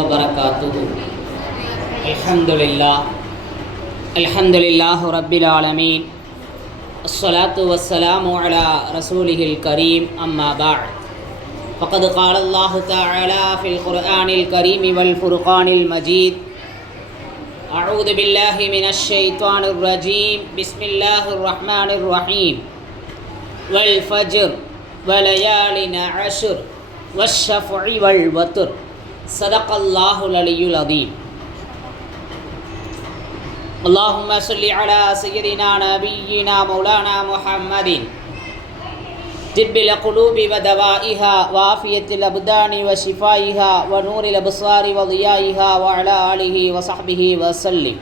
وبركاته. الحمد لله رب العالمين. الصلاة والسلام على رسوله الكريم. أما بعد، فقد قال الله تعالى في القرآن الكريم والفرقان المجيد: أعوذ بالله من الشيطان الرجيم. بسم الله الرحمن الرحيم. والفجر وليال عشر والشفع والوتر صدق الله العلي العظيم. اللهم صل على سيدنا نبينا مولانا محمد طب القلوب ودوائها وعافية الأبدان وشفائها ونور الأبصار وضيائها وعلى آله وصحبه وسلم.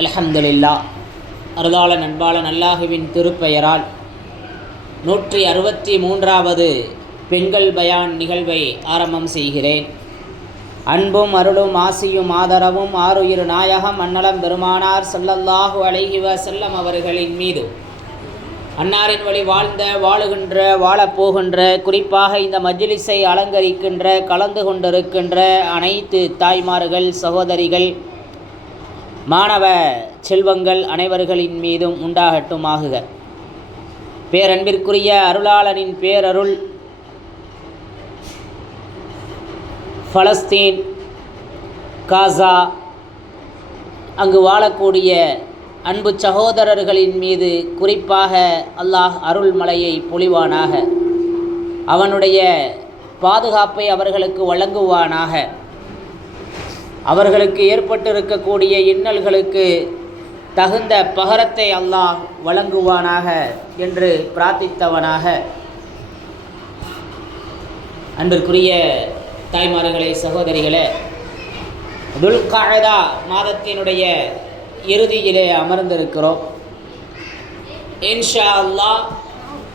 அல்ஹம்துலில்லாஹ். அருளாளன் அன்பாளன் அல்லாஹுவின் திருப்பெயரால் 163வது பெண்கள் பயான் நிகழ்வை ஆரம்பம் செய்கிறேன். அன்பும் அருளும் ஆசியும் ஆதரவும் ஆருயிர் நாயகம் அன்னலம் பெருமானார் ஸல்லல்லாஹு அலைஹி வஸல்லம் அவர்களின் மீது, அன்னாரின் வழி வாழ்ந்த, வாழுகின்ற, வாழப்போகின்ற, குறிப்பாக இந்த மஜ்லிஸை அலங்கரிக்கின்ற, கலந்து கொண்டிருக்கின்ற அனைத்து தாய்மார்கள், சகோதரிகள், மாணவ செல்வங்கள் அனைவர்களின் மீதும் உண்டாகட்டுமாகுக. பேரன்பிற்குரிய அருளாளனின் பேரருள் பலஸ்தீன், காசா, அங்கு வாழக்கூடிய அன்பு சகோதரர்களின் மீது குறிப்பாக அல்லாஹ் அருள் மலையை பொழிவானாக. அவனுடைய பாதுகாப்பை அவர்களுக்கு வழங்குவானாக. அவர்களுக்கு ஏற்பட்டிருக்கக்கூடிய இன்னல்களுக்கு தகுந்த பகரத்தை அல்லாஹ் வழங்குவானாக என்று பிரார்த்தித்தவனாக, அன்பிற்குரிய தாய்மார்களே, சகோதரிகளே, துல்காஅதா மாதத்தினுடைய இறுதியிலே அமர்ந்திருக்கிறோம். இன்ஷா அல்லாஹ்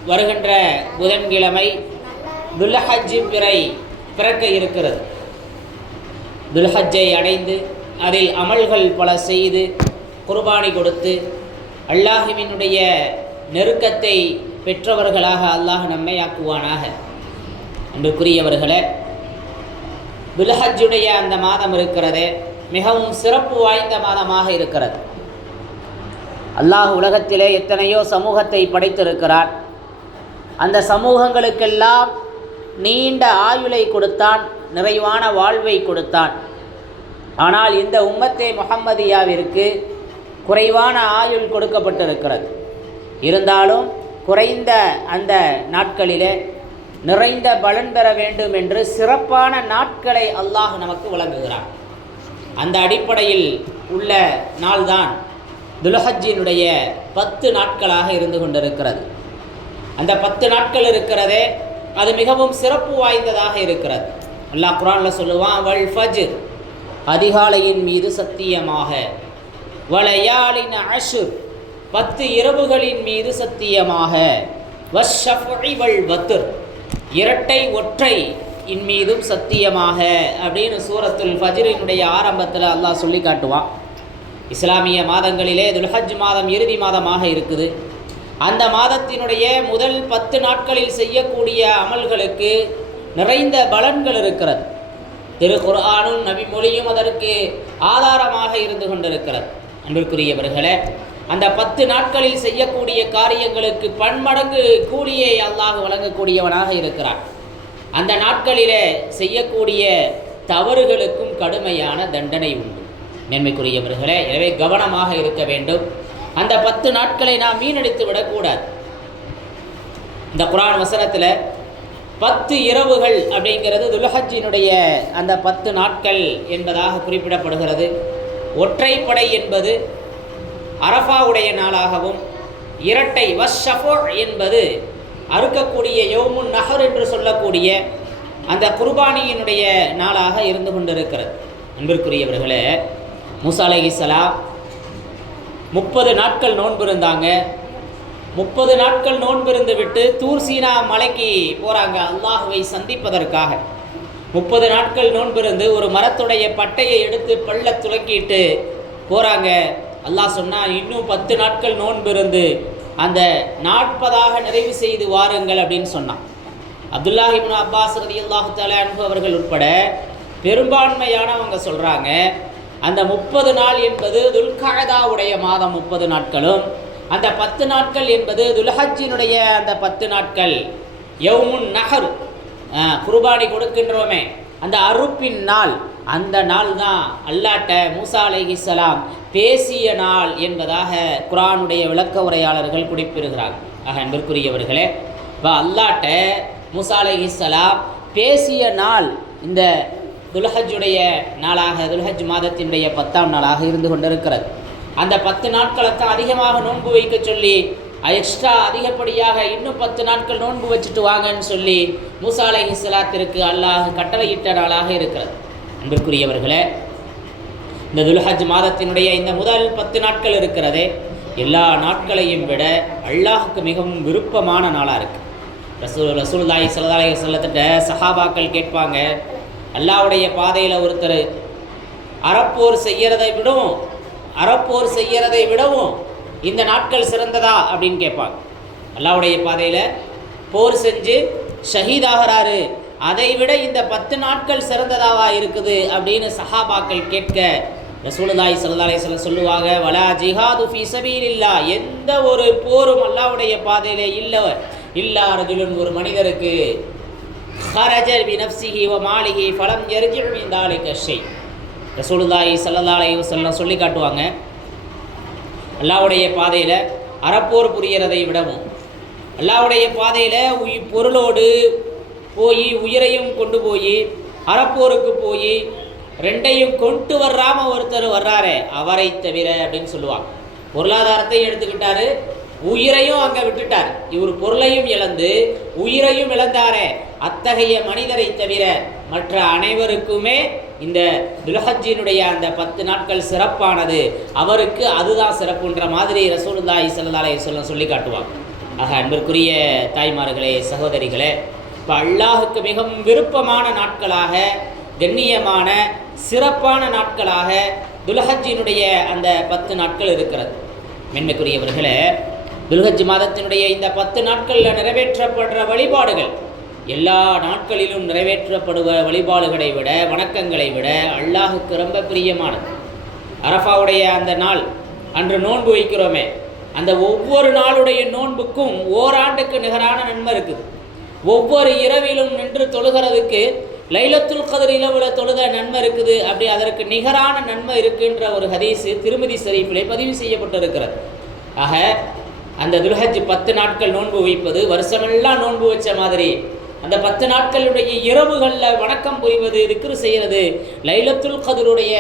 வருகின்ற புதன்கிழமை துல்ஹஜ் பிறை பிறக்க இருக்கிறது. துல்ஹஜ்ஜை அடைந்து அதில் அமல்கள் பல செய்து குர்பானி கொடுத்து அல்லாஹுவினுடைய நெருக்கத்தை பெற்றவர்களாக அல்லாஹ் நம்மை ஆக்குவானாக. அன்றுக்குரியவர்களே, துல்ஹஜ்ஜுடைய அந்த மாதம் இருக்கிறது, மிகவும் சிறப்பு வாய்ந்த மாதமாக இருக்கிறது. அல்லாஹ் உலகத்திலே எத்தனையோ சமூகத்தை படைத்திருக்கிறான். அந்த சமூகங்களுக்கெல்லாம் நீண்ட ஆயுளை கொடுத்தான், நிறைவான வாழ்வை கொடுத்தான். ஆனால் இந்த உம்மத்தே முஹம்மதியாவிற்கு குறைவான ஆயுள் கொடுக்கப்பட்டிருக்கிறது. இருந்தாலும் குறைந்த அந்த நாட்களிலே நிறைந்த பலன் பெற வேண்டும் என்று சிறப்பான நாட்களை அல்லாஹ் நமக்கு வழங்குகிறான். அந்த அடிப்படையில் உள்ள நாள்தான் துல்ஹஜ்ஜினுடைய 10 நாட்களாக இருந்து கொண்டிருக்கிறது. அந்த 10 நாட்கள் இருக்கிறதே, அது மிகவும் சிறப்பு வாய்ந்ததாக இருக்கிறது. அல்லாஹ் குர்ஆனில் சொல்லுவான், வல் ஃபஜ்ர், அதிகாலையின் மீது சத்தியமாக, வலயாலின் அஷ்ர், 10 இரவுகளின் மீது சத்தியமாக, வஷ்ஷஃபஇ வல் வத்ர், இரட்டை ஒற்றை இன் மீதும் சத்தியமாக அப்படின்னு சூரத்துல் ஃபஜ்ரினுடைய ஆரம்பத்தில் அல்லாஹ் சொல்லி காட்டுவான். இஸ்லாமிய மாதங்களிலே துல்ஹஜ் மாதம் இறுதி மாதமாக இருக்குது. அந்த மாதத்தினுடைய முதல் 10 நாட்களில் செய்யக்கூடிய அமல்களுக்கு நிறைந்த பலன்கள் இருக்கிறது. திரு குர்ஆனும் நபி மொழியும் அதற்கு ஆதாரமாக இருந்து கொண்டிருக்கிறது. அன்பிற்குரியவர்களே, அந்த 10 நாட்களில் செய்யக்கூடிய காரியங்களுக்கு பன்மடங்கு கூலியை அல்லாஹ் வழங்கக்கூடியவனாக இருக்கிறான். அந்த நாட்களிலே செய்யக்கூடிய தவறுகளுக்கும் கடுமையான தண்டனை உண்டு. நன்மைக்குரியவர்களே, எனவே கவனமாக இருக்க வேண்டும். அந்த 10 நாட்களை நாம் வீணடித்து விடக்கூடாது. இந்த குர்ஆன் வசனத்தில் 10 இரவுகள் அப்படிங்கிறது துல்ஹஜ்ஜினுடைய அந்த 10 நாட்கள் என்பதாக குறிப்பிடப்படுகிறது. ஒற்றைப்படை என்பது அரஃபாவுடைய நாளாகவும், இரட்டை வஷ்ஷஃபு என்பது அறுக்கக்கூடிய யௌமுன் நஹர் என்று சொல்லக்கூடிய அந்த குர்பானியினுடைய நாளாக இருந்து கொண்டிருக்கிறது. அன்பிற்குரியவர்களே, மூசா அலைஹிஸ்ஸலாம் 30 நாட்கள் நோன்பு இருந்தாங்க. 30 நாட்கள் நோன்பிருந்து விட்டு தூர் சீனா மலைக்கு போகிறாங்க அல்லாஹுவை சந்திப்பதற்காக. 30 நாட்கள் நோன்பிருந்து ஒரு மரத்துடைய பட்டையை எடுத்து பள்ள துலக்கிட்டு போகிறாங்க. அல்லாஹ் சொன்னால், இன்னும் 10 நாட்கள் நோன்பிருந்து அந்த 40ஆக நிறைவு செய்து வாருங்கள் அப்படின்னு சொன்னான். அப்துல்லாஹ் இப்னு அப்பாஸ் ரலியல்லாஹு தஆலா அன்ஹு அவர்கள் உட்பட பெரும்பான்மையானவங்க சொல்கிறாங்க, அந்த 30 நாள் என்பது துல்கஅதாவுடைய மாதம் 30 நாட்களும், அந்த 10 நாட்கள் என்பது துல்ஹஜ்ஜினுடைய அந்த 10 நாட்கள், யௌமுன் நஹர் குர்பானி கொடுக்கின்றோமே அந்த அறுப்பின் நாள், அந்த நாள் தான் அல்லாட்ட மூசா அலைஹிஸ்ஸலாம் பேசிய நாள் என்பதாக குர்ஆனுடைய விளக்க உரையாளர்கள் குறிப்பிடுகிறார்கள். ஆக அன்பிற்குரியவர்களே, இப்போ அல்லாட்ட மூசா அலைஹிஸ்ஸலாம் பேசிய நாள் இந்த துல்ஹஜ்ஜுடைய நாளாக, துல்ஹஜ் மாதத்தினுடைய 10ஆம் நாளாக இருந்து கொண்டிருக்கிறது. அந்த 10 நாட்களை தான் அதிகமாக நோன்பு வைக்க சொல்லி, எக்ஸ்ட்ரா அதிகப்படியாக இன்னும் 10 நாட்கள் நோன்பு வச்சுட்டு வாங்கன்னு சொல்லி மூசா அலைஹிஸ்ஸலாத்திற்கு அல்லாஹ் கட்டளையிட்ட நாளாக இருக்கிறது. அன்பிற்குரியவர்களே, இந்த துல்ஹஜ் மாதத்தினுடைய இந்த முதல் 10 நாட்கள் இருக்கிறதே, எல்லா நாட்களையும் விட அல்லாஹுக்கு மிகவும் விருப்பமான நாளாக இருக்குது. ரசூலுல்லாஹி ஸல்லல்லாஹு அலைஹி வஸல்லத்திட்ட சஹாபாக்கள் கேட்பாங்க, அல்லாஹ்வுடைய பாதையில் ஒருத்தர் அறப்போர் செய்யறதை விடவும் இந்த நாட்கள் சிறந்ததா அப்படின்னு கேட்பாங்க. அல்லாஹ்வுடைய பாதையில் போர் செஞ்சு ஷஹீதாகிறாரு, அதை விட இந்த 10 நாட்கள் சிறந்ததாவா இருக்குது அப்படின்னு சஹாபாக்கள் கேட்க ரசூலுல்லாஹி ஸல்லல்லாஹு அலைஹி வஸல்லம் சொல்லுவாங்க, வலா ஜிஹாது ஃபீ ஸபீலில்லாஹ், எந்த ஒரு போரும் அல்லாஹ்வுடைய பாதையிலே இல்லா ரஜுலுன், ஒரு மனிதருக்கு خرج بنفسه وماله فلم يرجع من ذلك شيء. ரசூலுல்லாஹி ஸல்லல்லாஹு அலைஹி வஸல்லம் சொல்லி காட்டுவாங்க, அல்லாஹ்வுடைய பாதையில் அறப்போர் புரியறதை விடவும், அல்லாஹ்வுடைய பாதையில் பொருளோடு போய் உயிரையும் கொண்டு போய் அறப்போருக்கு போய் ரெண்டையும் கொண்டு வர்றாமல் ஒருத்தர் வர்றாரே அவரை தவிர அப்படின்னு சொல்லுவாங்க. பொருளாதாரத்தையும் எடுத்துக்கிட்டாரு, உயிரையும் அங்கே விட்டுட்டார். இவர் பொருளையும் இழந்து உயிரையும் இழந்தாரே, அத்தகைய மனிதரை தவிர மற்ற அனைவருக்குமே இந்த துல்ஹஜ்ஜினுடைய அந்த 10 நாட்கள் சிறப்பானது, அவருக்கு அதுதான் சிறப்புன்ற மாதிரி ரசூலுல்லாஹி ஸல்லல்லாஹு அலைஹி வஸல்லம் சொல்லி காட்டுவாங்க. ஆக அன்பிற்குரிய தாய்மார்களே, சகோதரிகளே, இப்போ அல்லாஹுக்கு மிகவும் விருப்பமான நாட்களாக, கண்ணியமான சிறப்பான நாட்களாக துல்ஹஜ்ஜினுடைய அந்த 10 நாட்கள் இருக்கிறது. மென்மைக்குரியவர்களே, துல்ஹஜ் மாதத்தினுடைய இந்த 10 நாட்களில் நிறைவேற்றப்படுற வழிபாடுகள் எல்லா நாட்களிலும் நிறைவேற்றப்படுவ வழிபாடுகளை விட, வணக்கங்களை விட அல்லாஹுக்கு ரொம்ப பிரியமானது. அரஃபாவுடைய அந்த நாள் அன்று நோன்பு வைக்கிறோமே, அந்த ஒவ்வொரு நாளுடைய நோன்புக்கும் ஓராண்டுக்கு நிகரான நன்மை இருக்குது. ஒவ்வொரு இரவிலும் நின்று தொழுகிறதுக்கு லைலத்துல் கத்ர் இரவில் தொழுத நன்மை இருக்குது. அப்படி அதற்கு நிகரான நன்மை இருக்குன்ற ஒரு ஹதீஸு திருமதி ஷரீஃபிலே பதிவு செய்யப்பட்டிருக்கிறது. ஆக அந்த துல்ஹஜ் 10 நாட்கள் நோன்பு வைப்பது, வருஷமெல்லாம் நோன்பு வச்ச மாதிரி அந்த 10 நாட்களுடைய இரவுகளில் வணக்கம் புரிவது, திக்ரு செய்கிறது, லைலத்துல் கத்ருடைய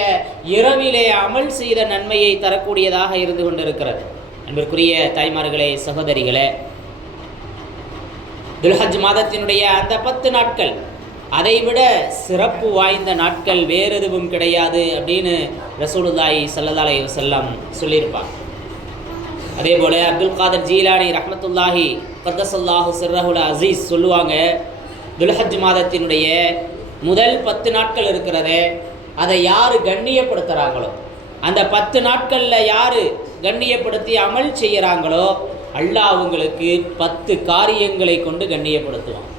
இரவிலே அமல் செய்த நன்மையை தரக்கூடியதாக இருந்து கொண்டிருக்கிறது. அன்பிற்குரிய தாய்மார்களே, சகோதரிகளே, துல்ஹஜ் மாதத்தினுடைய அந்த 10 நாட்கள் அதைவிட சிறப்பு வாய்ந்த நாட்கள் வேறு எதுவும் கிடையாது அப்படின்னு ரசூலுல்லாஹி ஸல்லல்லாஹு அலைஹி வஸல்லம் சொல்லியிருப்பாங்க. அதே போல் அப்துல் காதர் ஜீலானி ரஹ்மத்துல்லாஹி கத்தஸல்லாஹு சிர்ரஹுல் அசீஸ் சொல்லுவாங்க, துல்ஹஜ் மாதத்தினுடைய முதல் 10 நாட்கள் இருக்கிறதே, அதை யார் கண்ணியப்படுத்துகிறாங்களோ, அந்த 10 நாட்களில் யார் கண்ணியப்படுத்தி அமல் செய்கிறாங்களோ, அல்லாஹ் அவங்களுக்கு 10 காரியங்களை கொண்டு கண்ணியப்படுத்துவான்.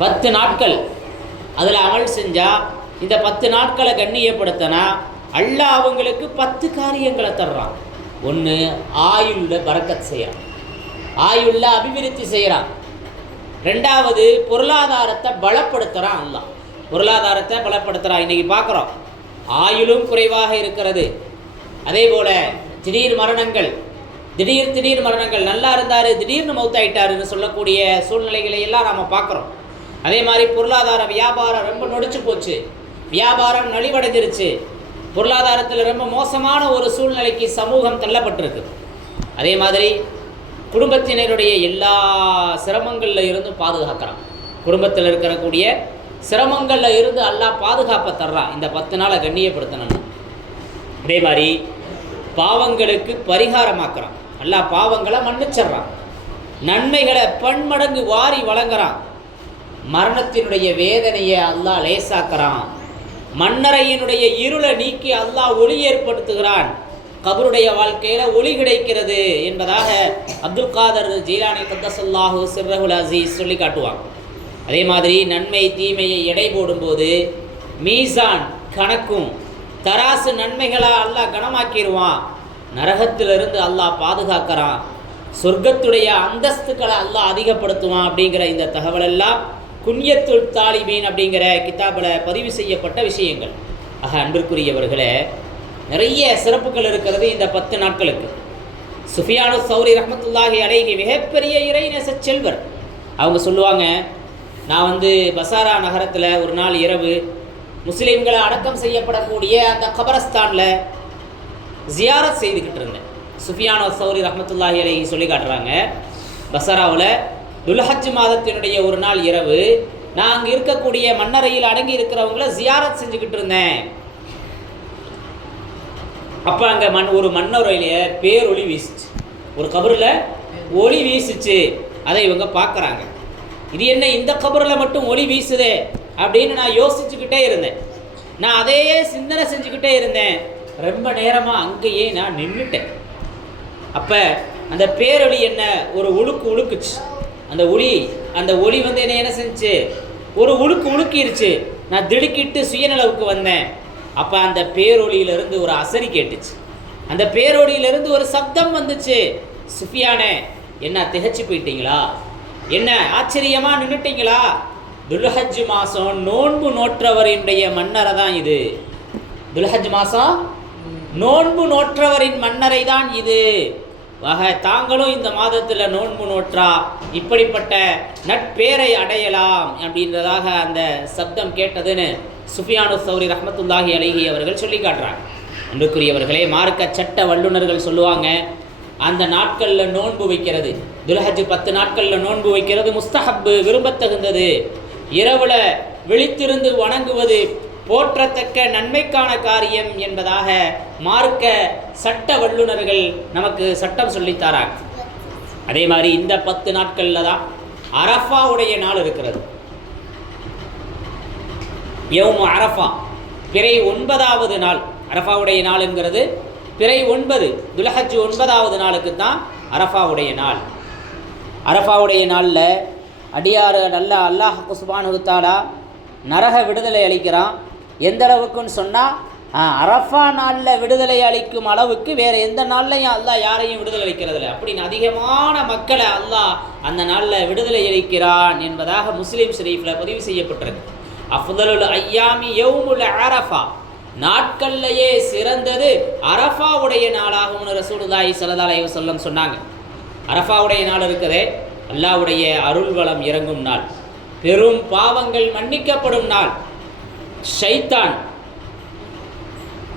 10 நாட்கள் அதில் அமல் செஞ்சால், இந்த 10 நாட்களை கண்ணியப்படுத்தினா அல்லாஹ் அவங்களுக்கு 10 காரியங்களை தர்றான். ஒன்று, ஆயுளில் பரக்கத் செய்கிறான், ஆயுளில் அபிவிருத்தி செய்கிறான். ரெண்டாவது, பொருளாதாரத்தை பலப்படுத்துகிறான். அல்லாஹ் பொருளாதாரத்தை பலப்படுத்துகிறான். இன்றைக்கி பார்க்குறோம், ஆயுளும் குறைவாக இருக்கிறது. அதே போல் திடீர் மரணங்கள், நல்லா இருந்தார், திடீர்னு மௌத்தாயிட்டாருன்னு சொல்லக்கூடிய சூழ்நிலைகளை எல்லாம் நாம் பார்க்குறோம். அதே மாதிரி பொருளாதார வியாபாரம் ரொம்ப நொடிச்சு போச்சு, வியாபாரம் நலிவடைஞ்சிருச்சு, பொருளாதாரத்தில் ரொம்ப மோசமான ஒரு சூழ்நிலைக்கு சமூகம் தள்ளப்பட்டிருக்கு. அதே மாதிரி குடும்பத்தினருடைய எல்லா சிரமங்களில் இருந்தும் பாதுகாக்கிறான். குடும்பத்தில் இருக்கக்கூடிய சிரமங்களில் இருந்து அல்லாஹ் பாதுகாப்பை தர்றான் இந்த 10 நாளை கண்ணியப்படுத்தணும். அதே மாதிரி பாவங்களுக்கு பரிகாரமாக்குறான். அல்லாஹ் பாவங்களை மன்னிச்சிட்றான், நன்மைகளை பன்மடங்கு வாரி வழங்குறான். மரணத்தினுடைய வேதனையை அல்லாஹ் லேசாக்குறான். மண்ணறையினுடைய இருளை நீக்கி அல்லாஹ் ஒளி ஏற்படுத்துகிறான். கபருடைய வாழ்க்கையில் ஒளி கிடைக்கிறது என்பதாக அப்துல் காதர் ஜீலானி கத்தசல்லாஹு சிர்ரஹுல் அசீஸ் சொல்லி காட்டுவாங்க. அதே மாதிரி நன்மை தீமையை எடை போடும்போது மீசான் கணக்கும் தராசு நன்மைகளாக அல்லாஹ் கனமாக்கிடுவான், நரகத்திலிருந்து அல்லாஹ் பாதுகாக்கிறான், சொர்க்கத்துடைய அந்தஸ்துக்களை அல்லாஹ் அதிகப்படுத்துவான் அப்படிங்கிற இந்த தகவலெல்லாம் குன்யத்துல் தாலிபீன் அப்படிங்கிற கிதாபில் பதிவு செய்யப்பட்ட விஷயங்கள். ஆக அன்பிற்குரியவர்களே, நிறைய சிறப்புகள் இருக்கிறது இந்த 10 நாட்களுக்கு. சுஃபியானு சௌரி ரஹ்மத்துல்லாஹி அலைஹி மிகப்பெரிய இறைநேச செல்வர். அவங்க சொல்லுவாங்க, நான் பசாரா நகரத்தில் ஒரு நாள் இரவு முஸ்லீம்களை அடக்கம் செய்யப்படக்கூடிய அந்த கபரஸ்தானில் ஜியாரத் செய்துக்கிட்டு இருந்தேன். சுஃபியானு சௌரி ரஹ்மத்துல்லாஹி அலைஹி சொல்லி காட்டுறாங்க, பசாராவில் துல்ஹஜ் மாதத்தினுடைய ஒரு நாள் இரவு நான் அங்கே இருக்கக்கூடிய மண்ணறையில் அடங்கி இருக்கிறவங்கள ஜியாரத் செஞ்சுக்கிட்டு இருந்தேன். அப்போ அங்கே ஒரு மண்ணறையிலேயே பேரொளி வீசிச்சு, ஒரு கபரில் ஒளி வீசிச்சு. அதை இவங்க பார்க்குறாங்க, இது என்ன இந்த கபரில் மட்டும் ஒளி வீசுதே அப்படின்னு நான் யோசிச்சுக்கிட்டே இருந்தேன். நான் அதையே சிந்தனை செஞ்சுக்கிட்டே இருந்தேன். ரொம்ப நேரமாக அங்கேயே நான் நின்றுட்டேன். அப்போ அந்த பேரொளி என்ன ஒரு உழுக்குச்சு. அந்த ஒளி என்ன செஞ்சுச்சு, ஒரு உழுக்கிருச்சு. நான் திடுக்கிட்டு சுயநலவுக்கு வந்தேன். அப்போ அந்த பேரொளியிலிருந்து ஒரு அசரி கேட்டுச்சு. அந்த பேரொளியிலிருந்து ஒரு சப்தம் வந்துச்சு, சுஃபியானே என்ன திகச்சு போயிட்டீங்களா, என்ன ஆச்சரியமாக நின்றுட்டீங்களா, துல்ஹஜ் மாதம் நோன்பு நோற்றவரினுடைய மன்னரை தான் இது, துல்ஹஜ் மாதம் நோன்பு நோற்றவரின் மன்னரை தான் இது, தாங்களும் இந்த மாதத்தில் நோன்பு நோற்றா இப்படிப்பட்ட நட்பேரை அடையலாம் அப்படின்றதாக அந்த சப்தம் கேட்டதுன்னு சுஃபியானு சௌரி ரஹ்மத்துல்லாஹி அலைஹி அவர்கள் சொல்லி காட்டுறாங்க. அன்புக்குரியவர்களே, மார்க்க சட்ட வல்லுநர்கள் சொல்லுவாங்க, அந்த நாட்களில் நோன்பு வைக்கிறது, துல்ஹஜ் 10 நாட்களில் நோன்பு வைக்கிறது முஸ்தஹப்பு, விரும்பத்தகுந்தது. இரவில் விழித்திருந்து வணங்குவது போற்றத்தக்க நன்மைக்கான காரியம் என்பதாக மார்க்க சட்ட வல்லுநர்கள் நமக்கு சட்டம் சொல்லித்தாராங்க. அதே மாதிரி இந்த 10 நாட்களில் தான் அரஃபாவுடைய நாள் இருக்கிறது. யௌமு அரஃபா, பிறை 9வது நாள் அரஃபாவுடைய நாள் என்கிறது. பிறை 9 துல்ஹஜ் 9வது நாளுக்கு தான் அரஃபாவுடைய நாள். அரஃபாவுடைய நாளில் அடியார்கள் அல்லாஹ் சுப்ஹானஹு வ தஆலா நரக விடுதலை அளிக்கிறான். எந்த அளவுக்குன்னு சொன்னால், அரஃபா நாளில் விடுதலை அளிக்கும் அளவுக்கு வேறு எந்த நாள்லையும் அல்லாஹ் யாரையும் விடுதலை அளிக்கிறதில்லை. அப்படின்னு அதிகமான மக்களை அல்லாஹ் அந்த நாளில் விடுதலை அளிக்கிறான் என்பதாக முஸ்லீம் ஷரீஃபில் பதிவு செய்யப்பட்டிருக்கு. அஃதலுல் ஐயாமி யௌமுல் அரஃபா, நாட்கள்லையே சிறந்தது அரஃபாவுடைய நாளாகும்னு ரசூலுல்லாஹி ஸல்லல்லாஹு அலைஹி வஸல்லம் சொன்னாங்க. அரஃபாவுடைய நாள் இருக்குதே, அல்லாஹ்வுடைய அருள் வளம் இறங்கும் நாள், பெரும் பாவங்கள் மன்னிக்கப்படும் நாள், ஷைத்தான்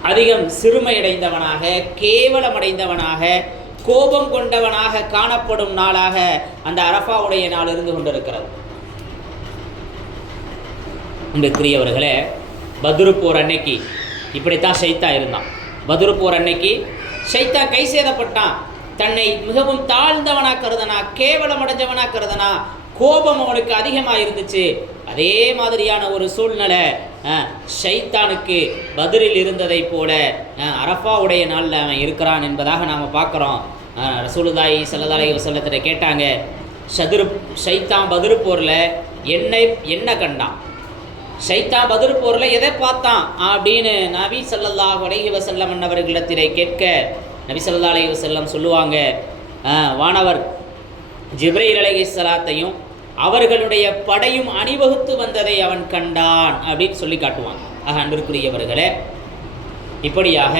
அதிகம் சிறுமையடைந்தவனாக, கேவலமடைந்தவனாக, கோபம் கொண்டவனாக காணப்படும் நாளாக அந்த அரஃபாவுடைய நாள் இருந்து கொண்டிருக்கிறது. அன்புக்குரியவர்களே, பத்ரு போர் அன்னைக்கு இப்படித்தான் ஷைத்தான் இருந்தான். பத்ரு போர் அன்னைக்கு ஷைத்தான் கை சேதப்பட்டான். தன்னை மிகவும் தாழ்ந்தவனாக கருதனா, கேவலமடைஞ்சவனாக கருதனா, கோபம் அவனுக்கு அதிகமாக இருந்துச்சு. அதே மாதிரியான ஒரு சூழ்நிலை ஷைத்தானுக்கு பதிலில் இருந்ததை போல அரஃபாவுடைய நாளில் அவன் இருக்கிறான் என்பதாக நாம் பார்க்குறோம். ரசூலுல்லாஹி ஸல்லல்லாஹு அலைஹி வஸல்லம் கேட்டாங்க, ஷைத்தான் பத்ரு போரில் என்ன கண்டான், ஷைத்தான் பத்ரு போரில் எதை பார்த்தான் அப்படின்னு நபி ஸல்லல்லாஹு அலைஹி வஸல்லம் அவர்களிடத்திலே கேட்க நபி ஸல்லல்லாஹு அலைஹி வஸல்லம் சொல்லுவாங்க, வானவர் ஜிப்ரீல் அலைஹிஸ்ஸலாத்தையும் அவர்களுடைய படையும் அணிவகுத்து வந்ததை அவன் கண்டான் அப்படின்னு சொல்லி காட்டுவாங்க. அன்பிற்குரியவர்களே, இப்படியாக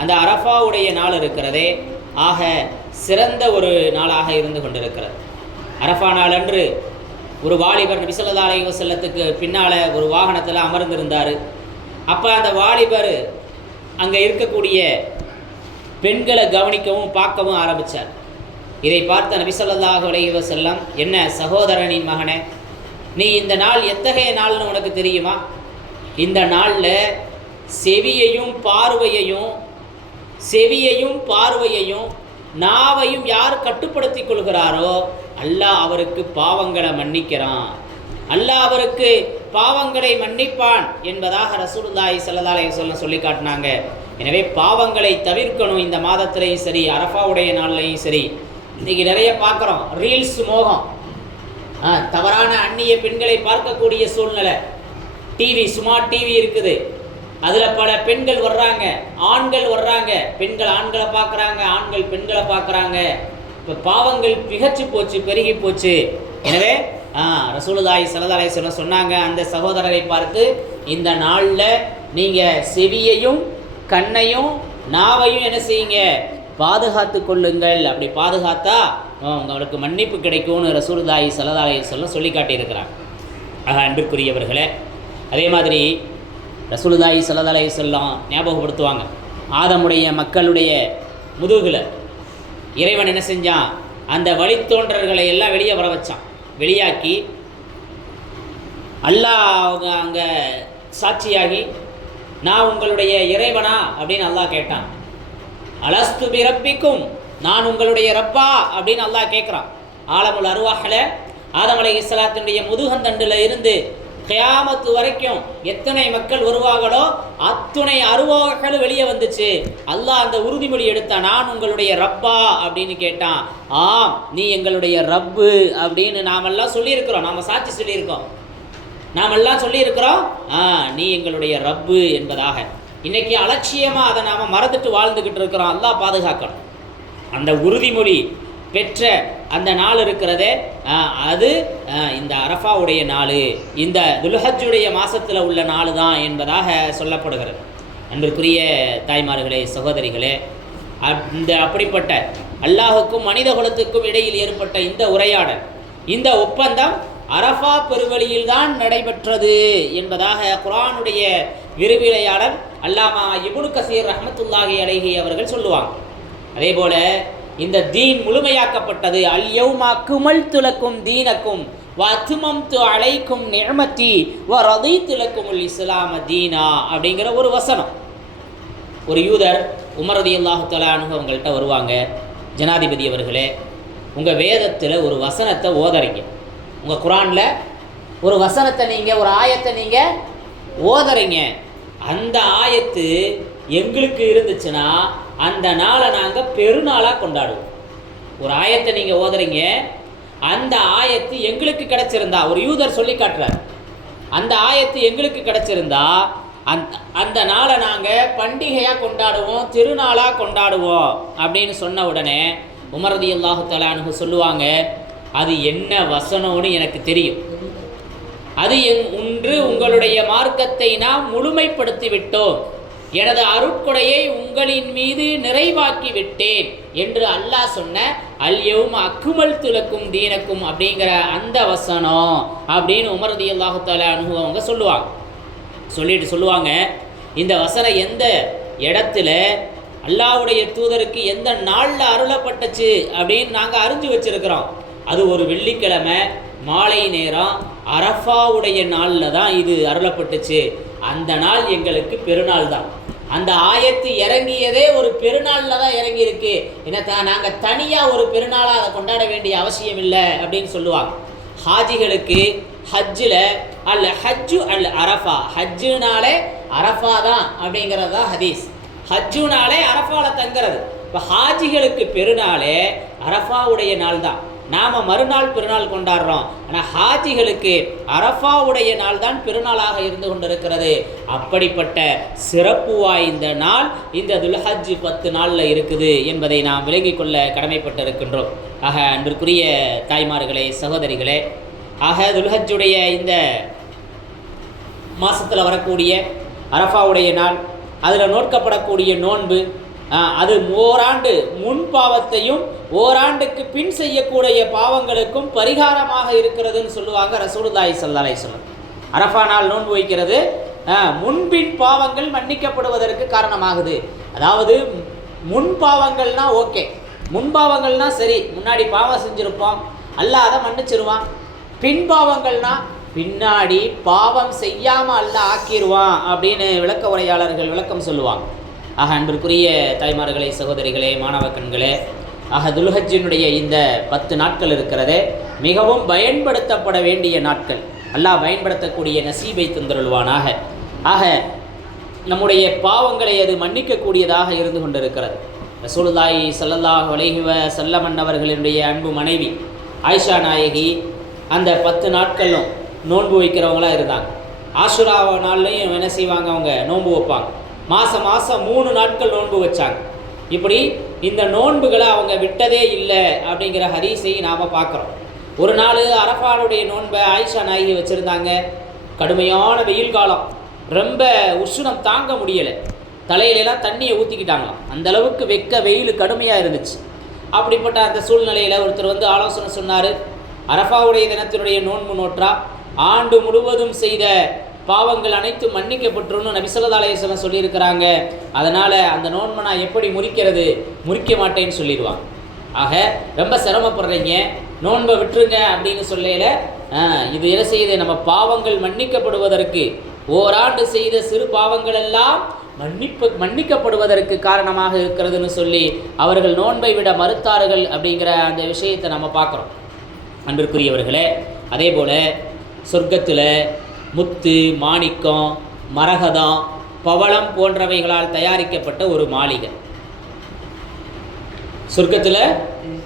அந்த அரஃபாவுடைய நாள் இருக்கிறதே ஆக சிறந்த ஒரு நாளாக இருந்து கொண்டிருக்கிறது. அரஃபா நாள் அன்று ஒரு வாலிபர் நபி ஸல்லல்லாஹு அலைஹி வஸல்லத்துக்கு பின்னால் ஒரு வாகனத்தில் அமர்ந்திருந்தார். அப்போ அந்த வாலிபர் அங்கே இருக்கக்கூடிய பெண்களை கவனிக்கவும் பார்க்கவும் ஆரம்பித்தார். இதை பார்த்த நபி ஸல்லல்லாஹு அலைஹி வஸல்லம், என்ன சகோதரனின் மகனே, நீ இந்த நாள் எத்தகைய நாள்னு உனக்கு தெரியுமா? இந்த நாளில் செவியையும் பார்வையையும் நாவையும் யார் கட்டுப்படுத்தி கொள்கிறாரோ அல்லாஹ் அவருக்கு பாவங்களை மன்னிக்கிறான், அல்லாஹ் அவருக்கு பாவங்களை மன்னிப்பான் என்பதாக ரசூலுல்லாஹி ஸல்லல்லாஹு அலைஹி வஸல்லம் சொல்லி காட்டினாங்க. எனவே பாவங்களை தவிர்க்கணும். இந்த மாதத்திலையும் சரி, அரஃபாவுடைய நாள்லையும் சரி. இன்றைக்கி நிறைய பார்க்குறோம், ரீல்ஸ் மோகம், தவறான அந்நிய பெண்களை பார்க்கக்கூடிய சூழ்நிலை. டிவி, ஸ்மார்ட் டிவி இருக்குது, அதில் பல பெண்கள் வர்றாங்க, ஆண்கள் வர்றாங்க, பெண்கள் ஆண்களை பார்க்குறாங்க, ஆண்கள் பெண்களை பார்க்குறாங்க. இப்போ பாவங்கள் பிகச்சு போச்சு, பெருகி போச்சு. எனவே ரசூலுல்லாஹி ஸல்லல்லாஹு அலைஹி வஸல்லம் சொன்னாங்க, அந்த சகோதரரை பார்த்து, இந்த நாளில் நீங்கள் செவியையும் கண்ணையும் நாவையும் என்ன செய்யுங்க, பாதுகாத்து கொள்ளுங்கள். அப்படி பாதுகாத்தா உங்களுக்கு மன்னிப்பு கிடைக்கும்னு ரசூலுல்லாஹி ஸல்லல்லாஹு அலைஹி வஸல்லம் சொல்லி காட்டியிருக்கிறாங்க. அன்பிற்குரியவர்களே, அதே மாதிரி ரசூலுல்லாஹி ஸல்லல்லாஹு அலைஹி வஸல்லம் ஞாபகப்படுத்துவாங்க, ஆதமுடைய மக்களுடைய முதுகில் இறைவன் என்ன செஞ்சான், அந்த வழித்தோன்றர்களை எல்லாம் வெளியே வர வச்சான். வெளியாக்கி அல்லாஹ் அவங்க அங்கே சாட்சியாகி, நான் உங்களுடைய இறைவனா அப்படின்னு அல்லாஹ் கேட்டான். அலஸ்து பிரப்பிக்கும், நான் உங்களுடைய ரப்பா அப்படின்னு அல்லாஹ் கேட்குறான். ஆலமுல் அருவாஹில் ஆதம் அலைஹிஸ்ஸலாத்தினுடைய முதுகந்தண்டில் இருந்து கியாமத்து வரைக்கும் எத்தனை மக்கள் வருவாங்களோ அத்துணை அருவாகளும் வெளியே வந்துச்சு. அல்லாஹ் அந்த உறுதிமொழி எடுத்தான், நான் உங்களுடைய ரப்பா அப்படின்னு கேட்டான். ஆம், நீ எங்களுடைய ரப்பு அப்படின்னு நாமெல்லாம் சொல்லியிருக்கிறோம், நாம் சாட்சி சொல்லியிருக்கோம், நாமெல்லாம் சொல்லியிருக்கிறோம், நீ எங்களுடைய ரப்பு என்பதாக. இன்றைக்கி அலட்சியமாக அதை நாம் மறந்துட்டு வாழ்ந்துக்கிட்டு இருக்கிறோம். அல்லாஹ் பாதுகாக்கணும். அந்த உறுதிமொழி பெற்ற அந்த நாள் இருக்கிறதே, அது இந்த அரஃபாவுடைய நாள், இந்த துல்ஹஜ்ஜுடைய மாதத்தில் உள்ள நாள் தான் என்பதாக சொல்லப்படுகிறது. அன்பிற்குரிய தாய்மார்களே, சகோதரிகளே, அப்படிப்பட்ட அல்லாஹுக்கும் மனித குலத்துக்கும் இடையில் ஏற்பட்ட இந்த உரையாடல், இந்த ஒப்பந்தம் அரஃபா பெருவழியில் தான் நடைபெற்றது என்பதாக குர்ஆனுடைய விரிவுரையாளர் அல்லாமா இப்னு கஸீர் ரஹ்மத்துல்லாஹி அலைஹி அவர்கள் சொல்லுவாங்க. அதே போல இந்த தீன் முழுமையாக்கப்பட்டது. அல் யௌம அக்மல்து லக்கும் தீனக்கும் வ அத்மம்து அலைக்கும் நிஅமதி வ ரதீது லக்குமுல் இஸ்லாம தீனா அப்படிங்கிற ஒரு வசனம். ஒரு யூதர் உமர் ரலியல்லாஹு தஆலா அன்ஹு அவங்கள்ட்ட வருவாங்க, ஜனாதிபதி அவர்களே, உங்கள் வேதத்தில் ஒரு வசனத்தை ஓதறீங்க, உங்கள் குர்ஆனில் ஒரு வசனத்தை நீங்கள், ஒரு ஆயத்தை நீங்கள் ஓதறீங்க, அந்த ஆயத்து எங்களுக்கு இருந்துச்சுன்னா அந்த நாளை நாங்கள் பெருநாளாக கொண்டாடுவோம். ஒரு ஆயத்தை நீங்கள் ஓதுறீங்க, அந்த ஆயத்து எங்களுக்கு கிடச்சிருந்தா, ஒரு யூதர் சொல்லி காட்டுறார், அந்த ஆயத்து எங்களுக்கு கிடச்சிருந்தா அந்த நாளை நாங்கள் பண்டிகையாக கொண்டாடுவோம், திருநாளாக கொண்டாடுவோம் அப்படின்னு சொன்ன உடனே உமர் ரலியல்லாஹு தஆலா அன்ஹு சொல்லுவாங்க, அது என்ன வசனம்னு எனக்கு தெரியும், அது ஒன்று உங்களுடைய மார்க்கத்தை நாம் முழுமைப்படுத்தி விட்டோம், எனது அருட்கொடையை உங்களின் மீது நிறைவாக்கி விட்டேன் என்று அல்லாஹ் சொன்ன அல் யௌம அக்மல்து லக்கும் தீனக்கும் அப்படிங்கிற அந்த வசனம் அப்படின்னு உமர் ரலியல்லாஹு தஆலா அன்ஹு அவங்க சொல்லுவாங்க, இந்த வசனம் எந்த இடத்துல அல்லாஹ்வுடைய தூதருக்கு எந்த நாளில் அருளப்பட்டுச்சு அப்படின்னு நாங்கள் அறிஞ்சு வச்சிருக்கிறோம். அது ஒரு வெள்ளிக்கிழமை மாலை நேரம் அரஃபாவுடைய நாளில் தான் இது அருளப்பட்டுச்சு. அந்த நாள் எங்களுக்கு பெருநாள் தான். அந்த ஆயத்து இறங்கியதே ஒரு பெருநாளில் தான் இறங்கியிருக்கு. என்ன நாங்கள் தனியாக ஒரு பெருநாளாக அதை கொண்டாட வேண்டிய அவசியம் இல்லை அப்படின்னு சொல்லுவாங்க. ஹாஜிகளுக்கு ஹஜ்ஜில் அல் ஹஜ்ஜு அல் அரஃபா, ஹஜ்ஜுனாலே அரஃபா தான் அப்படிங்கிறது தான் ஹதீஸ். ஹஜ்ஜுனாலே அரஃபாவில் தங்கிறது. இப்போ ஹாஜிகளுக்கு பெருநாளே அரஃபாவுடைய நாள் தான். நாம் மறுநாள் பெருநாள் கொண்டாடுறோம், ஆனால் ஹாஜிகளுக்கு அரஃபாவுடைய நாள் தான் பெருநாளாக இருந்து கொண்டிருக்கிறது. அப்படிப்பட்ட சிறப்பு வாய்ந்த நாள் இந்த துல்ஹஜ் 10 நாளில் இருக்குது என்பதை நாம் விளங்கிக் கொள்ள கடமைப்பட்டு இருக்கின்றோம். ஆக அன்பிற்குரிய தாய்மார்களே, சகோதரிகளே, ஆக துல்ஹஜ்ஜுடைய இந்த மாதத்தில் வரக்கூடிய அரஃபாவுடைய நாள், அதில் நோக்கப்படக்கூடிய நோன்பு, அது ஓராண்டு முன் பாவத்தையும் ஓராண்டுக்கு பின் செய்யக்கூடிய பாவங்களுக்கும் பரிகாரமாக இருக்கிறதுன்னு சொல்லுவாங்க ரசூலுல்லாஹி ஸல்லல்லாஹு அலைஹி வஸல்லம். அரஃபா நாள் நோன்பு வைக்கிறது முன்பின் பாவங்கள் மன்னிக்கப்படுவதற்கு காரணமாகுது. அதாவது முன் பாவங்கள்னா ஓகே, முன் பாவங்கள்னா சரி, முன்னாடி பாவம் செஞ்சுருப்போம், அல்லாஹ் அதை மன்னிச்சிருவான். பின் பாவங்கள்னா பின்னாடி பாவம் செய்யாமல் அல்லாஹ் ஆக்கிடுவான் அப்படின்னு விளக்க உரையாளர்கள் விளக்கம் சொல்லுவாங்க. ஆக அன்பிற்குரிய தாய்மார்களே, சகோதரிகளே, மாணவ கண்களே, ஆக துல்ஹஜ்ஜினுடைய இந்த 10 நாட்கள் இருக்கிறதே மிகவும் பயன்படுத்தப்பட வேண்டிய நாட்கள். அல்லாஹ் பயன்படுத்தக்கூடிய நசீபை தந்தருள்வானாக. ஆக நம்முடைய பாவங்களை அது மன்னிக்கக்கூடியதாக இருந்து கொண்டிருக்கிறது. ரசூலுல்லாஹி ஸல்லல்லாஹு அலைஹி வஸல்லம் அவர்களுடைய அன்பு மனைவி ஆயிஷா நாயகி அந்த 10 நாட்களும் நோன்பு வைக்கிறவங்களாக இருந்தாங்க. ஆஷுரா நாள்லையும் என்ன செய்வாங்க, அவங்க நோன்பு வைப்பாங்க. மாதம் 3 நாட்கள் நோன்பு வச்சாங்க. இப்படி இந்த நோன்புகளை அவங்க விட்டதே இல்லை அப்படிங்கிற ஹதீஸை நாம் பார்க்குறோம். ஒரு நாள் அரஃபாவுடைய நோன்பை ஆயிஷா நாயகி வச்சுருந்தாங்க. கடுமையான வெயில் காலம், ரொம்ப உஷ்ணம் தாங்க முடியலை, தலையிலலாம் தண்ணியை ஊற்றிக்கிட்டாங்களாம். அந்தளவுக்கு வெயில் கடுமையாக இருந்துச்சு. அப்படிப்பட்ட அந்த சூழ்நிலையில் ஒருத்தர் வந்து ஆலோசனை சொன்னார், அரஃபாவுடைய தினத்தினுடைய நோன்பு நோற்றா ஆண்டு முழுவதும் செய்த பாவங்கள் அனைத்தும் மன்னிக்கப்பட்டுருன்னு நபி ஸல்லல்லாஹு அலைஹி வஸல்லம் சொல்லியிருக்கிறாங்க. அதனால் அந்த நோன்பை நான் எப்படி முறிக்கிறது, முறிக்க மாட்டேன்னு சொல்லிடுவாங்க. ஆக ரொம்ப சிரமப்படுறீங்க, நோன்பை விட்டுருங்க அப்படின்னு சொல்லையில் இது என்ன செய்யுது, நம்ம பாவங்கள் மன்னிக்கப்படுவதற்கு, ஓராண்டு செய்த சிறு பாவங்கள் எல்லாம் மன்னிக்கப்படுவதற்கு காரணமாக இருக்கிறதுன்னு சொல்லி அவர்கள் நோன்பை விட மறுத்தார்கள் அப்படிங்கிற அந்த விஷயத்தை நம்ம பார்க்குறோம். அன்பிற்குரியவர்களே, அதே போல் சொர்க்கத்தில் முத்து, மாணிக்கம், மரகதம், பவளம் போன்றவைகளால் தயாரிக்கப்பட்ட ஒரு மாளிகை. சொர்க்கத்தில்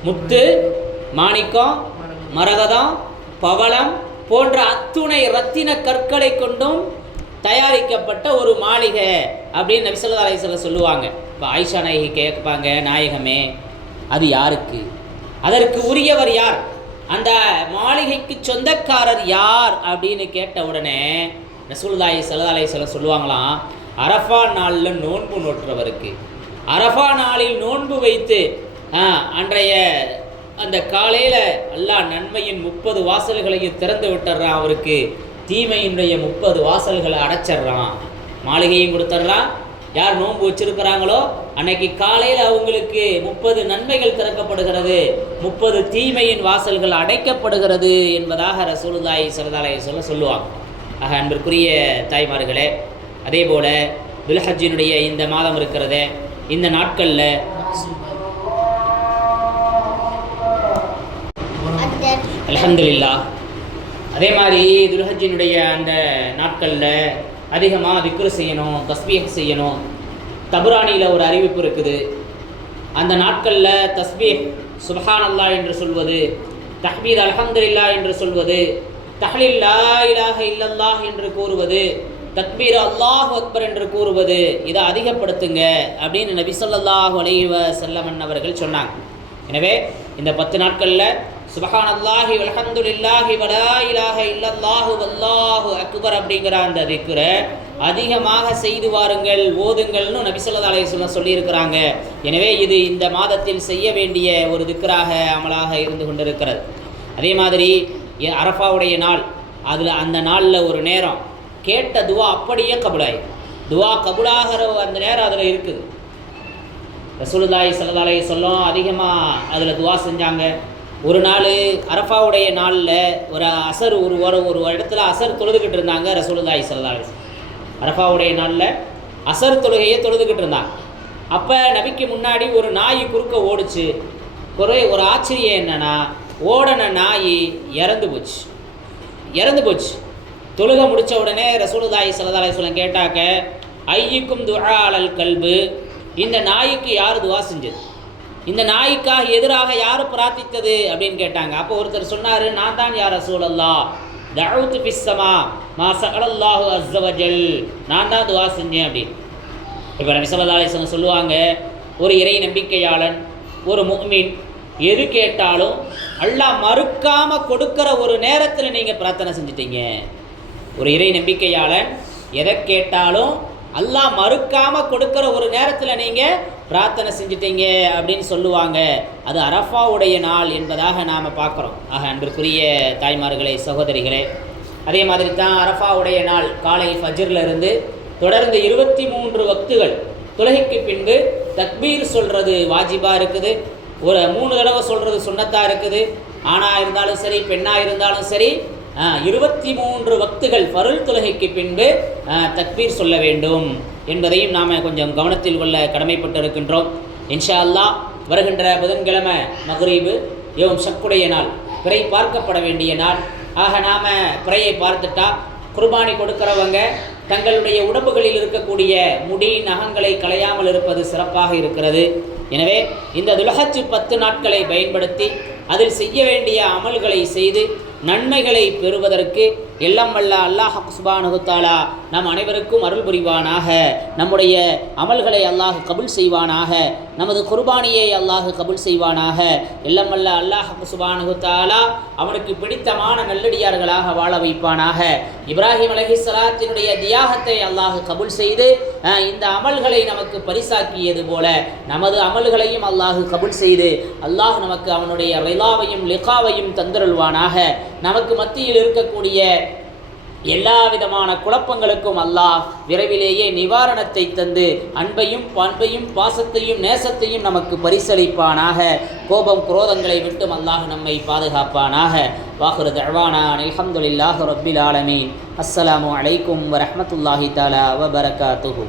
முத்து, மாணிக்கம், மரகதம், பவளம் போன்ற அத்துணை ரத்தின கற்களை கொண்டும் தயாரிக்கப்பட்ட ஒரு மாளிகை அப்படின்னு நபி ஸல்லல்லாஹு அலைஹி வஸல்லம் சொல்லுவாங்க. இப்போ ஆயிஷா நாயகி கேட்பாங்க, நாயகமே அது யாருக்கு, அதற்கு உரியவர் யார், அந்த மாளிகைக்கு சொந்தக்காரர் யார் அப்படின்னு கேட்ட உடனே ரசூலுல்லாஹி ஸல்லல்லாஹு அலைஹி வஸல்லம் சொல்லுவாங்களாம், அரஃபா நாளில் நோன்பு நோற்றுறவருக்கு, அரஃபா நாளில் நோன்பு வைத்து அன்றைய அந்த காலையில் அல்லாஹ் நன்மையின் 30 வாசல்களையும் திறந்து விட்டுறான், அவருக்கு தீமையினுடைய 30 வாசல்களை அடைச்சிட்றான், மாளிகையும் கொடுத்துட்றான். யார் நோன்பு வச்சுருக்கிறாங்களோ அன்னைக்கு காலையில் அவங்களுக்கு 30 நன்மைகள் திறக்கப்படுகிறது, 30 தீமையின் வாசல்கள் அடைக்கப்படுகிறது என்பதாக ரசூலுல்லாஹி ஸல்லல்லாஹு அலைஹி வஸல்லம் சொல்லுவாங்க. ஆக அன்பிற்குரிய தாய்மார்களே, அதே போல் துல்ஹஜ்ஜினுடைய இந்த மாதம் இருக்கிறதே, இந்த நாட்களில் அல்ஹம்துலில்லாஹ், அதே மாதிரி துல்ஹஜ்ஜினுடைய அந்த நாட்களில் அதிகமாக திக்ரு செய்யணும், தஸ்பீஹ் செய்யணும். தபுரானியில் ஒரு அறிவிப்பு இருக்குது, அந்த நாட்களில் தஸ்பீஹ் சுப்ஹானல்லாஹ் என்று சொல்வது, தஹ்மீத் அல்ஹம்துலில்லாஹ் என்று சொல்வது, தஹ்லீல் லா இலாஹ இல்லல்லாஹ் என்று கூறுவது, தக்பீர் அல்லாஹு அக்பர் என்று கூறுவது, இதை அதிகப்படுத்துங்க அப்படின்னு நபி ஸல்லல்லாஹு அலைஹி வஸல்லம் அவர்கள் சொன்னாங்க. எனவே இந்த 10 நாட்களில் சுப்ஹானல்லாஹி வல்ஹம்துலில்லாஹி வலா இலாஹ இல்லல்லாஹு வல்லாஹு அக்பர் அப்படிங்கிற அந்த திக்ரை அதிகமாக செய்து வாருங்கள், ஓதுங்கள்னு நபி ஸல்லல்லாஹு அலைஹி வஸல்லம் சொல்லியிருக்கிறாங்க. எனவே இது இந்த மாதத்தில் செய்ய வேண்டிய ஒரு திக்ராக அமலாக இருந்து கொண்டிருக்கிறது. அதே மாதிரி அரஃபாவுடைய நாள், அதில் அந்த நாளில் ஒரு நேரம் கேட்ட துவா அப்படியே கபுலாய், துவா கபுலாகிற அந்த நேரம் அதில் இருக்குது. ரசூலுல்லாஹி ஸல்லல்லாஹு அலைஹி வஸல்லம் அதிகமாக அதில் துவா செஞ்சாங்க. ஒரு நாள் அரஃபாவுடைய நாளில் ஒரு அசர் ஒரு இடத்துல அசர் தொழுதுகிட்டு இருந்தாங்க ரசூலுல்லாஹி ஸல்லல்லாஹு அலைஹி வஸல்லம். அரஃபாவுடைய நாளில் அசர் தொழுகையை தொழுதுகிட்டு இருந்தாங்க. அப்போ நபிக்கு முன்னாடி ஒரு நாய் குறுக்க ஓடிச்சு. ஒரு ஆச்சரியம் என்னென்னா, ஓடன நாய் இறந்து போச்சு. தொழுகை முடித்த உடனே ரசூலுல்லாஹி ஸல்லல்லாஹு அலைஹி வஸல்லம் கேட்டாக்க, ஐயுக்கும் துஆ அலல் கல்பு, இந்த நாய்க்கு யார் துவா செஞ்சது, இந்த நாய்க்காக எதிராக யார் பிரார்த்தித்தது அப்படின்னு கேட்டாங்க. அப்போ ஒருத்தர் சொன்னார், நான் தான் யா ரசூலல்லாஹ், தஅவுது ஃபிஸ்ஸமா மா ஸஅலல்லாஹு அஸ்ஸ வஜல், நான் தான் துவா செஞ்சேன் அப்படின்னு. இப்போ நபி ஸல்லல்லாஹு அலைஹி வஸல்லம் சொல்லுவாங்க, ஒரு இறை நம்பிக்கையாளன், ஒரு முஃமின் எது கேட்டாலும் அல்லாஹ் மறுக்காமல் கொடுக்குற ஒரு நேரத்தில் நீங்கள் பிரார்த்தனை செஞ்சிட்டீங்க. ஒரு இறை நம்பிக்கையாளன் எதை கேட்டாலும் அல்லாஹ் மறுக்காமல் கொடுக்குற ஒரு நேரத்தில் நீங்கள் பிரார்த்தனை செஞ்சிட்டீங்க அப்படின்னு சொல்லுவாங்க. அது அரஃபாவுடைய நாள் என்பதாக நாம் பார்க்குறோம். ஆக அன்பிற்குரிய தாய்மார்களே, சகோதரிகளே, அதே மாதிரி தான் அரஃபாவுடைய நாள் காலை ஃபஜ்ரில் இருந்து தொடர்ந்து 23 வக்துகள் தொழுகைக்கு பின்பு தக்பீர் சொல்கிறது வாஜிபாக இருக்குது. ஒரு 3 தடவை சொல்கிறது சுன்னத்தாக இருக்குது. ஆணாக இருந்தாலும் சரி, பெண்ணாக இருந்தாலும் சரி, 23 வக்துகள் ஃபருள் தொழுகைக்கு பின்பு தக்பீர் சொல்ல வேண்டும் என்பதையும் நாம் கொஞ்சம் கவனத்தில் கொள்ள கடமைப்பட்டு இருக்கின்றோம். இன்ஷா அல்லாஹ் வருகின்ற புதன்கிழமை மக்ரீபு யோம் ஷக்குடைய நாள், பிறை பார்க்கப்பட வேண்டிய நாள். ஆக நாம் பிறையை பார்த்துட்டா குர்பானி கொடுக்கிறவங்க தங்களுடைய உடம்புகளில் இருக்கக்கூடிய முடி நகங்களை களையாமல் இருப்பது சிறப்பாக இருக்கிறது. எனவே இந்த துல்ஹஜ் 10 நாட்களை பயன்படுத்தி அதில் செய்ய வேண்டிய அமல்களை செய்து நன்மைகளை பெறுவதற்கு எல்லாம் வல்ல அல்லாஹ் சுப்ஹானஹு தஆலா நம் அனைவருக்கும் அருள் புரிவானாக. நம்முடைய அமல்களை அல்லாஹ் கபூல் செய்வானாக. நமது குர்பானியை அல்லாஹ் கபூல் செய்வானாக. எல்லாம் வல்ல அல்லாஹ் சுப்ஹானஹு தஆலா அவனுக்கு பிடித்தமான நல்லடியார்களாக வாழ வைப்பானாக. இப்ராஹிம் அலைஹிஸ்ஸலாத்தினுடைய தியாகத்தை அல்லாஹ் கபூல் செய்து இந்த அமல்களை நமக்கு பரிசாக்கியது போல நமது அமல்களையும் அல்லாஹ் கபூல் செய்து அல்லாஹ் நமக்கு அவனுடைய ரிலாவையும் லிகாவையும் தந்தருள்வானாக. நமக்கு மத்தியில் இருக்கக்கூடிய எல்லா விதமான குழப்பங்களுக்கும் அல்லாஹ் விரைவிலேயே நிவாரணத்தை தந்து அன்பையும் பண்பையும் பாசத்தையும் நேசத்தையும் நமக்கு பரிசளிப்பானாக. கோபம் குரோதங்களை விட்டும் அல்லாஹ் நம்மை பாதுகாப்பானாக. வாஹிரு தஅவானா அல்ஹம்துலில்லாஹி ரப்பில் ஆலமீன். அஸ்ஸலாமு அலைக்கும் வரஹ்மத்துல்லாஹி தஆலா வபரகாத்துஹு.